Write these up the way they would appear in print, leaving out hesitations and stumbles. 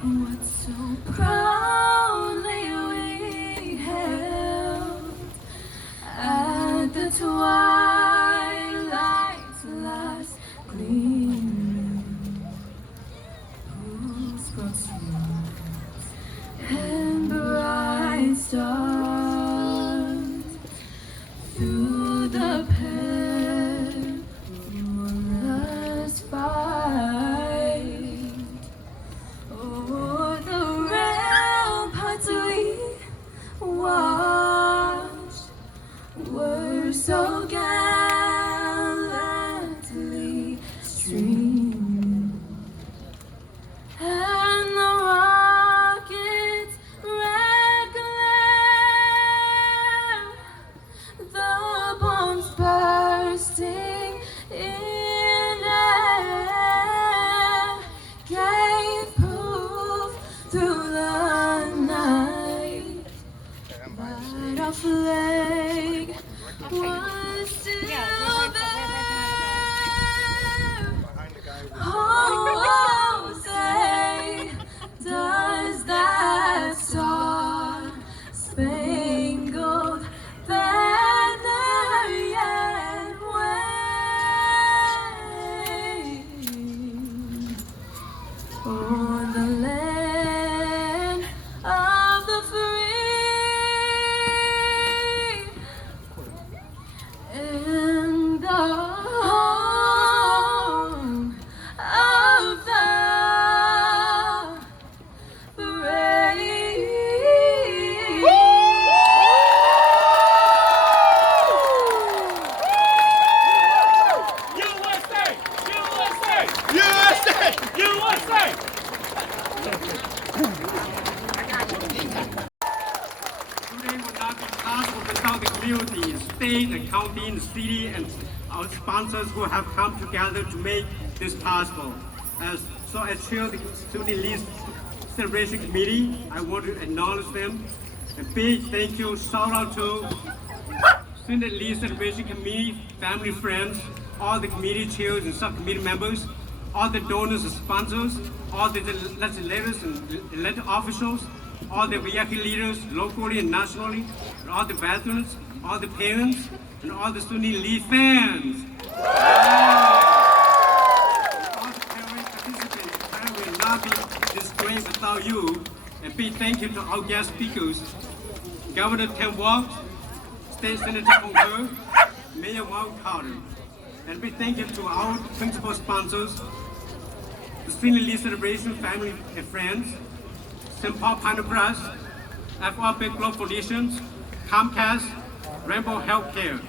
what so proudly we held at the twilight's last gleaming, whose broad swords and bright stars through the perilous fight. Oh, the ramparts we watched were so gallantly streaming, and the rocket's red glare, the bombs bursting in air, gave proof through the night that our flag was still there. Oh, say, does that star-spangled banner yet wave o'er the land of the free and the home of the brave? USA! USA! USA! USA! Today would not be possible without the community, state, the county, the city, and our sponsors who have come together to make this possible. As chair the Student Elite Celebration Committee, I want to acknowledge them. A big thank you, shout out to Student Elite Celebration Committee, family, friends, all the committee chairs and subcommittee members, all the donors and sponsors, all the legislators and elected officials, all the VIP leaders locally and nationally, and all the veterans, all the parents, and all the Student Elite fans. All the parents, participants, parents will not be this great without you. A big thank you to our guest speakers, Governor Tim Walz, State Senator Hong, Mayor Mark Carter. And a big thank you to our principal sponsors, the Student Elite Celebration family and friends, St. Paul Pioneer Press, FRP Global Foundations, Comcast, Rainbow Healthcare.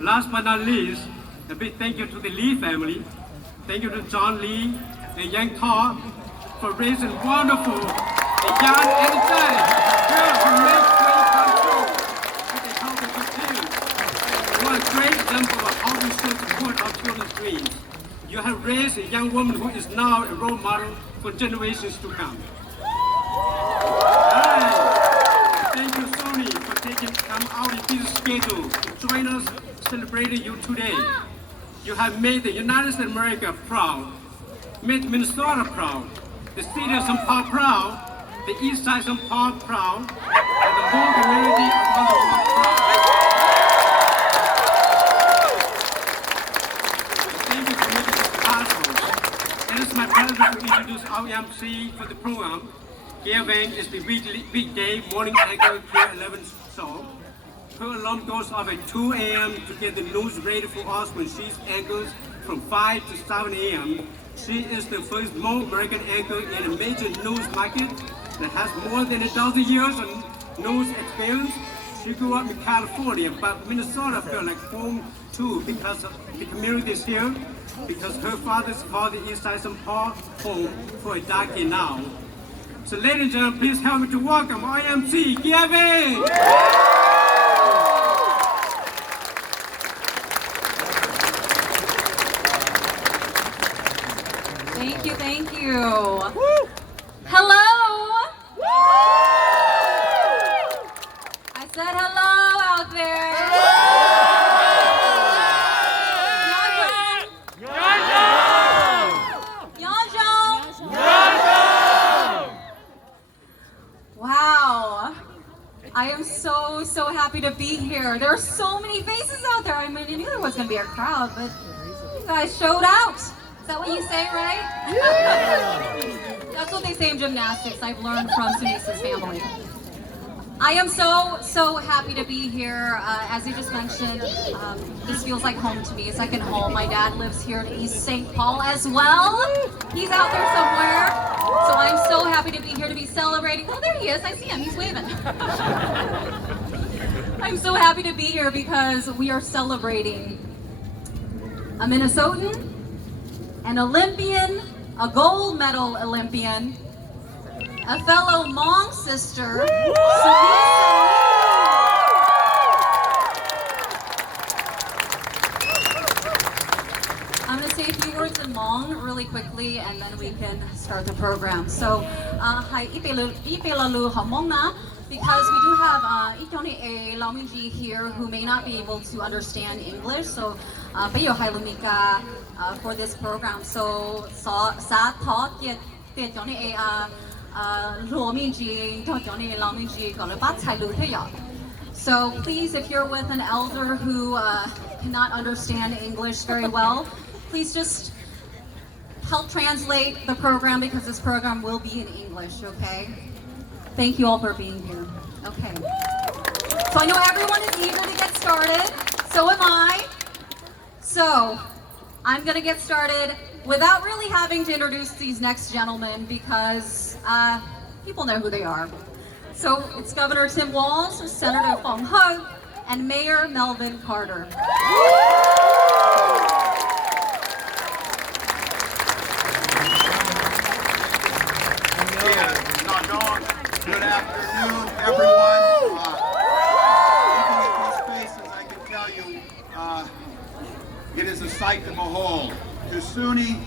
Last but not least, a big thank you to the Lee family. Thank you to John Lee and Yang Ta for raising wonderful and young, energetic girls who make great control with the help of the parents. You are a great example of how we should support our children's dreams. You have raised a young woman who is now a role model for generations to come. Thank you, Sony, for taking time out of busy schedule to join us celebrating you today. You have made the United States of America proud, made Minnesota proud, the city of St. Paul proud, the east side of St. Paul proud, and the whole community around the world proud. Thank you for making this possible. It is my pleasure to introduce our MC for the program. Gail Wang is the weekday morning anchor here 11 show. Her alarm goes off at 2 a.m. to get the news ready for us when she anchors from 5 to 7 a.m. She is the first Hmong American anchor in a major news market that has more than 1,000 years of news experience. She grew up in California, but Minnesota felt like home too because the community is here, because her father's called the East Side St. Paul home for a decade now. So ladies and gentlemen, please help me to welcome IMC Gavin! Thank you. Hello. I said hello out there. I am so happy to be here. There are so many faces out there. I mean, I knew there was going to be a crowd, but you guys showed out. Is that what you say, right? Yeah! That's what they say in gymnastics. I've learned from Sunisa's family. I am so happy to be here. As you just mentioned, this feels like home to me, a second home. My dad lives here in East St. Paul as well. He's out there somewhere. So I'm so happy to be here to be celebrating. Oh, there he is. I see him. He's waving. I'm so happy to be here because we are celebrating a Minnesotan, an Olympian, a gold medal Olympian, a fellow Hmong sister, Sunisa. I'm going to say a few words in Hmong really quickly and then we can start the program. So, hi, Ipelalu Hmong na, because we do have Itoni A Laumiji here who may not be able to understand English. So, Bayo Hai Lumika for this program. So, sa thought yet Itoni A So please, if you're with an elder who cannot understand English very well, please just help translate the program because this program will be in English, okay? Thank you all for being here. Okay. So I know everyone is eager to get started. So am I. So I'm going to get started without really having to introduce these next gentlemen because people know who they are. So it's Governor Tim Walz, Senator Phong Ho, and Mayor Melvin Carter. Good afternoon, everyone. Looking at these faces, I can tell you it is a sight to behold. To Suni,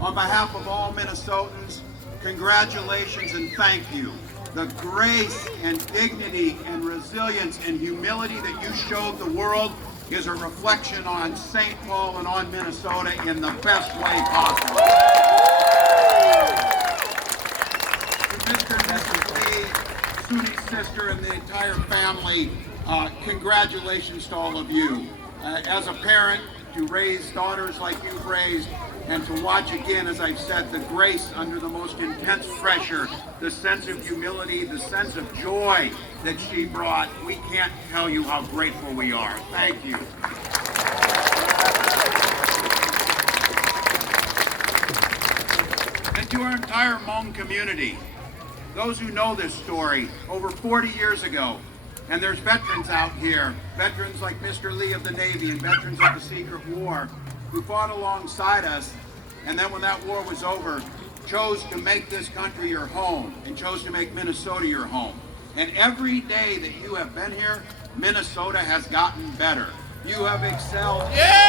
on behalf of all Minnesotans, congratulations and thank you. The grace and dignity and resilience and humility that you showed the world is a reflection on St. Paul and on Minnesota in the best way possible. To Mr. and Mrs. Lee, Suni's sister, and the entire family, congratulations to all of you. As a parent, to raise daughters like you've raised, and to watch again, as I've said, the grace under the most intense pressure, the sense of humility, the sense of joy that she brought. We can't tell you how grateful we are. Thank you. And to our entire Hmong community, those who know this story, over 40 years ago, and there's veterans out here, veterans like Mr. Lee of the Navy and veterans of the Secret War, who fought alongside us, and then when that war was over, chose to make this country your home and chose to make Minnesota your home. And every day that you have been here, Minnesota has gotten better. You have excelled. Yeah!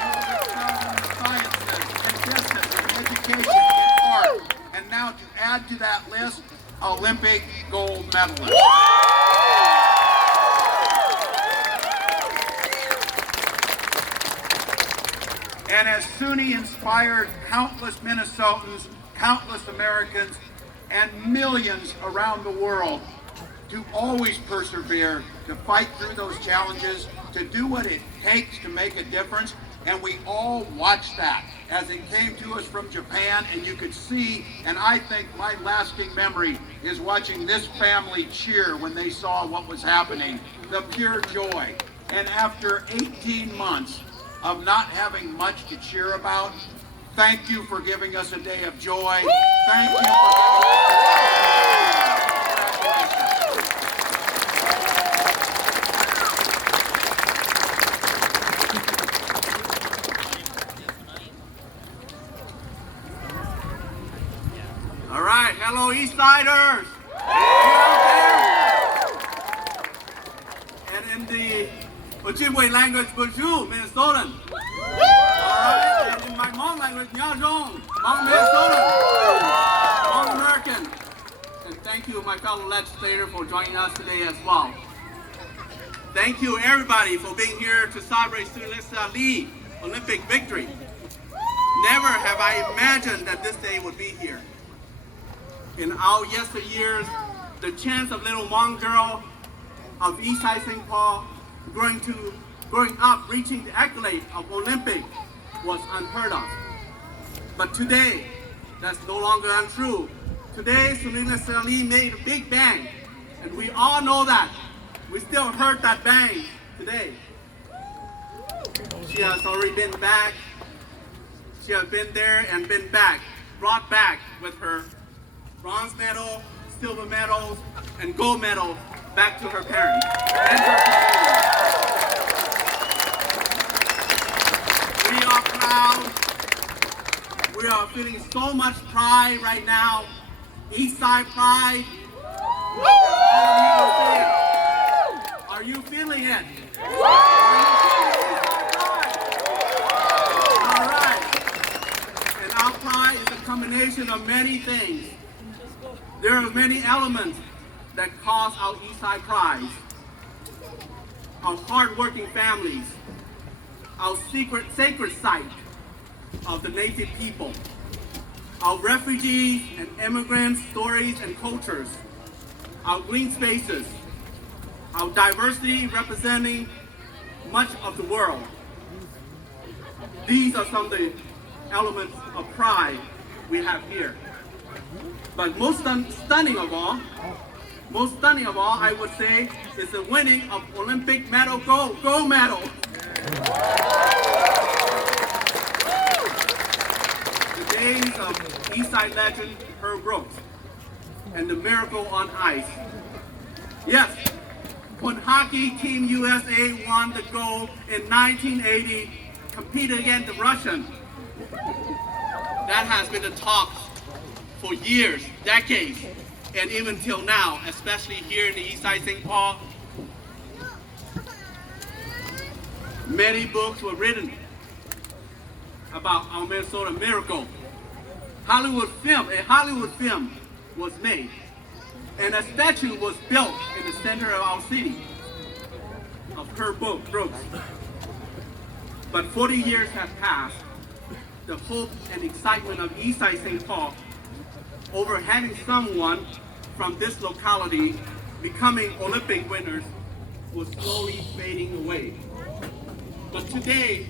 You have excelled in the sciences, in business, in education, in art. And now to add to that list, Olympic gold medalist. And as Suni inspired countless Minnesotans, countless Americans, and millions around the world to always persevere, to fight through those challenges, to do what it takes to make a difference. And we all watched that as it came to us from Japan, and you could see, and I think my lasting memory is watching this family cheer when they saw what was happening, the pure joy. And after 18 months of not having much to cheer about, thank you for giving us a day of joy. Thank you for giving us All right, hello East Siders. And in the Ojibwe language, bonjour, Minnesotan. Alright, and in my Hmong language, Nyajong, Hmong Minnesotan, Hmong American. And thank you, my fellow legislator, for joining us today as well. Thank you, everybody, for being here to celebrate Sunisa Lee Olympic victory. Never have I imagined that this day would be here. In our yesteryears, the chance of little Hmong girl of Eastside St. Paul growing up, reaching the accolade of Olympic was unheard of. But today, that's no longer untrue. Today, Sunisa Lee made a big bang, and we all know that. We still heard that bang today. She has already been back. She has been there and been back, brought back with her bronze medal, silver medals, and gold medal back to her parents and her family. We are proud. We are feeling so much pride right now. Eastside pride. Are you feeling it? All right. And our pride is a combination of many things. There are many elements that cause our Eastside pride. Our hardworking families, our sacred site of the native people, our refugees and immigrants' stories and cultures, our green spaces, our diversity representing much of the world. These are some of the elements of pride we have here. But most stunning of all, I would say, is the winning of Olympic medal, gold medal. The days of Eastside legend Herb Brooks and the miracle on ice. Yes, when Hockey Team USA won the gold in 1980, competed against the Russian. That has been the talk for years, decades, and even till now, especially here in the Eastside St. Paul. Many books were written about our Minnesota miracle. A Hollywood film was made, and a statue was built in the center of our city of Herb Brooks. But 40 years have passed. The hope and excitement of Eastside St. Paul over having someone from this locality becoming Olympic winners was slowly fading away. But today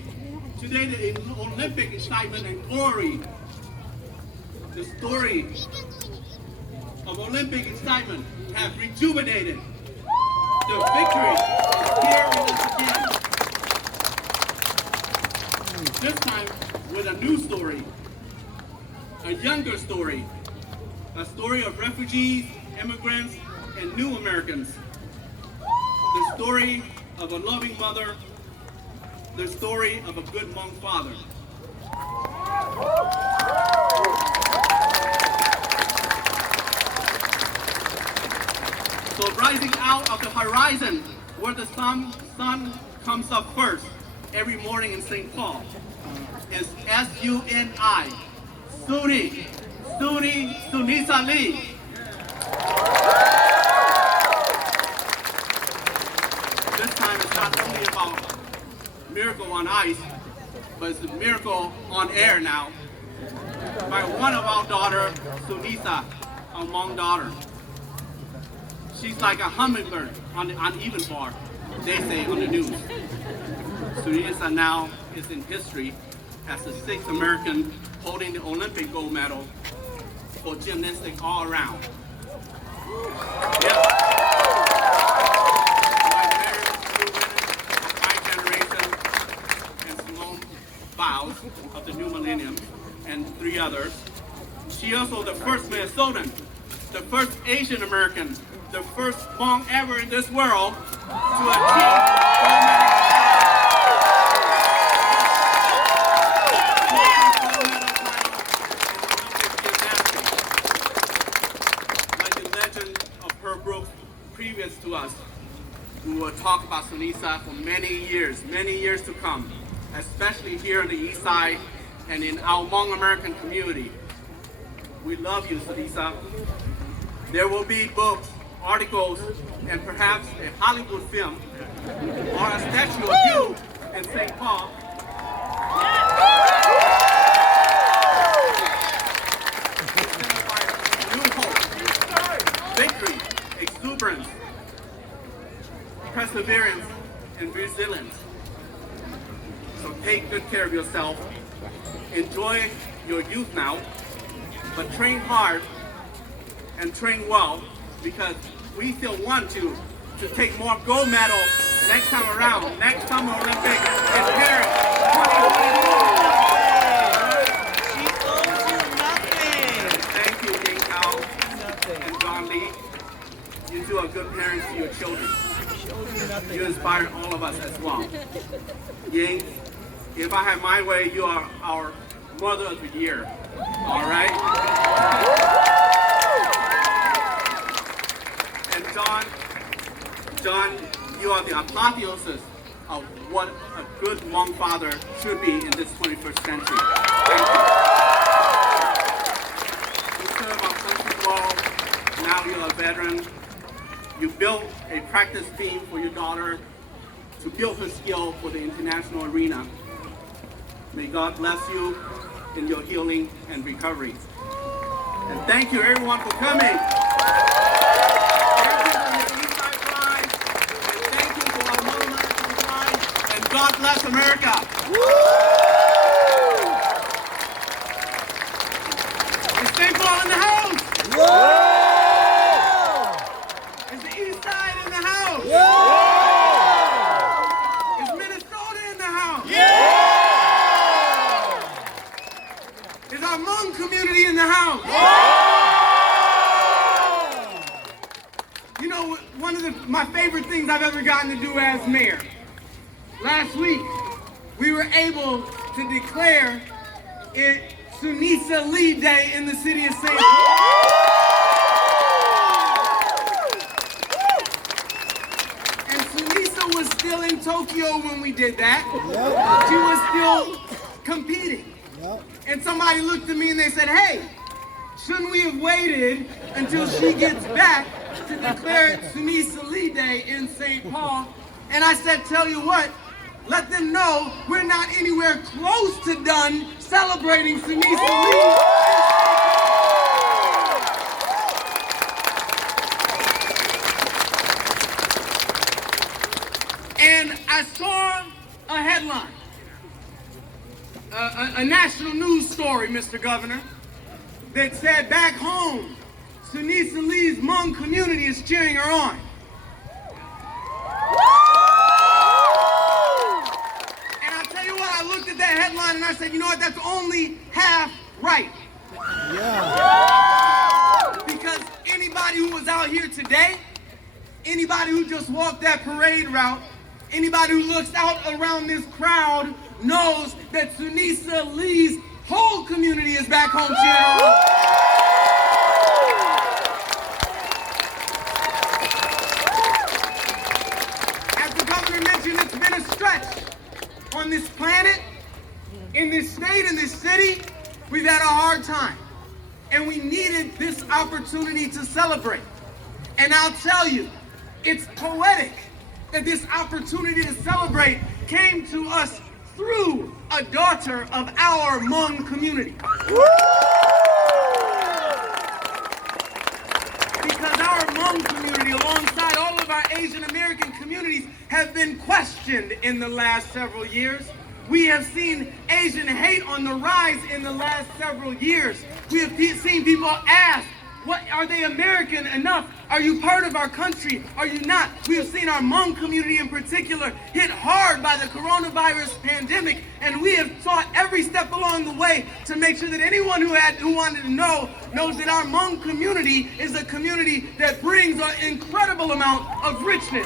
the Olympic excitement and glory, the story of Olympic excitement have rejuvenated. The victory is here with us again. This time with a new story, a younger story, a story of refugees, immigrants, and new Americans. The story of a loving mother, the story of a good Hmong father. So rising out of the horizon, where the sun comes up first every morning in St. Paul, is S-U-N-I, Sunisa Lee. This time it's not only about miracle on ice, but it's a miracle on air now by one of our daughter, Sunisa, our Hmong daughter. She's like a hummingbird on the uneven bar, they say on the news. Sunisa now is in history as the 6th American holding the Olympic gold medal for gymnastics all around. Yes. My parents, two women of my generation, and Simone Biles of the new millennium, and 3 others. She also the first Minnesotan, the first Asian American, the first Hmong ever in this world to achieve gold medal. Previous to us, we will talk about Sunisa for many years to come, especially here on the East Side and in our Hmong American community. We love you, Sunisa. There will be books, articles, and perhaps a Hollywood film or a statue of you in St. Paul. New hope, victory, perseverance, and resilience. So take good care of yourself. Enjoy your youth now, but train hard and train well, because we still want to take more gold medals next time around, next summer Olympics in Paris 2022. She owes you nothing. Thank you, Ying Kao and John Lee. You two are good parents to your children. You inspire all of us as well. Ying, if I have my way, you are our Mother of the Year. All right? And John, you are the apotheosis of what a good Hmong father should be in this 21st century. Thank you. You serve our country well. Now you're a veteran. You built a practice team for your daughter to build her skill for the international arena. May God bless you in your healing and recovery. And thank you everyone for coming. Thank you for your Eastside Pride. And thank you for our Mother American Pride. And God bless America. Is St. Paul in the house? Is the East Side in the house? Is Minnesota in the house? Is our Hmong community in the house? You know, one of my favorite things I've ever gotten to do as mayor. Last week, we were able to declare it Sunisa Lee Day in the city of St. Paul. And Sunisa was still in Tokyo when we did that. She was still competing. And somebody looked at me and they said, hey, shouldn't we have waited until she gets back to declare it Sunisa Lee Day in St. Paul? And I said, tell you what, let them know we're not anywhere close to done celebrating Sunisa Lee. And I saw a headline. A national news story, Mr. Governor, that said back home, Sunisa Lee's Hmong community is cheering her on. And I'll tell you what, I looked at that headline and I said, you know what, that's only half right. Because anybody who was out here today, anybody who just walked that parade route, anybody who looks out around this crowd knows that Sunisa Lee's whole community is back home cheering. As the governor mentioned, it's been a stretch on this planet, in this state, in this city. We've had a hard time, and we needed this opportunity to celebrate. And I'll tell you, it's poetic that this opportunity to celebrate came to us through a daughter of our Hmong community. Because our Hmong community, alongside all of our Asian American communities, have been questioned in the last several years. We have seen Asian hate on the rise in the last several years. We have seen people ask, what, are they American enough? Are you part of our country? Are you not? We have seen our Hmong community in particular hit hard by the coronavirus pandemic, and we have sought every step along the way to make sure that anyone who wanted to know knows that our Hmong community is a community that brings an incredible amount of richness.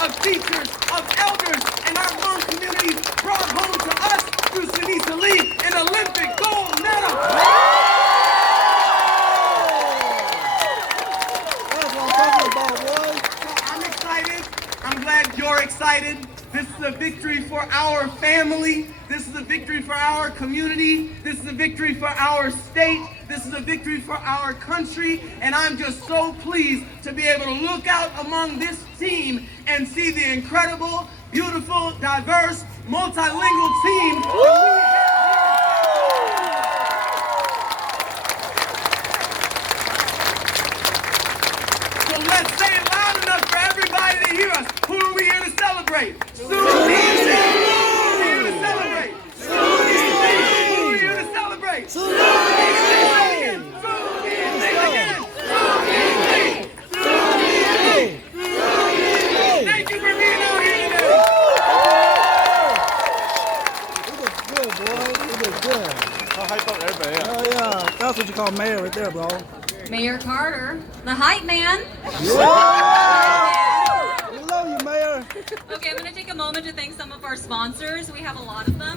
Of teachers, of elders, and our Hmong community brought home to us through Sunisa Lee an Olympic gold medal. That's what I'm talking about, boy. So I'm excited. I'm glad you're excited. This is a victory for our family. This is a victory for our community. This is a victory for our state. This is a victory for our country. And I'm just so pleased to be able to look out among this team and see the incredible, beautiful, diverse, multilingual team that we have here. our mayor right there, bro. Mayor Carter, the hype man. Yeah! We love you, Mayor. Okay, I'm going to take a moment to thank some of our sponsors. We have a lot of them.